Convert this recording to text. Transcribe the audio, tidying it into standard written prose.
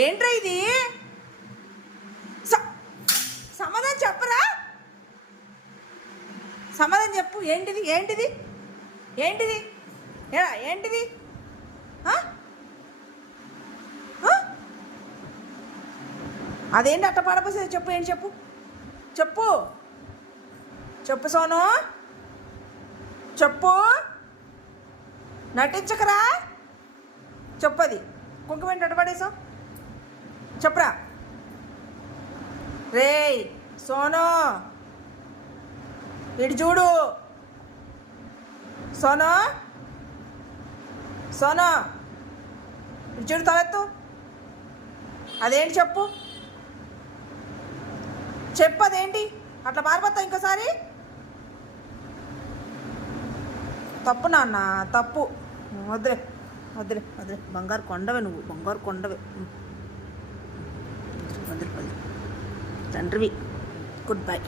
ఏంట్రా ఇది? సమాధానం చెప్పరా? సమాధానం చెప్పు. ఏంటిది? ఏంటిది? ఏంటిది? ఏంటిది? అదేంటి అట్ట పడపోసే? చెప్పు. ఏంటి చెప్పు? చెప్పు చెప్పు సోను, చెప్పు. నటించకరా. చెప్పది. కుంకుమ ఏంటి అట్ట పడేసావు? చెప్పరా. రేయ్ సోను, ఇటు చూడు. సోను, సోను, ఇటు చూడు. తలెత్తు. అదేంటి చెప్పు. చెప్పు అదేంటి? అట్లా మారిపోతావు ఇంకోసారి. తప్పు నాన్న, తప్పు. వదిలే వదిలే వదిలే. బంగారు కొండవే నువ్వు, బంగారు కొండవే. వదిలే వదిలే. తండ్రివి. Good bye.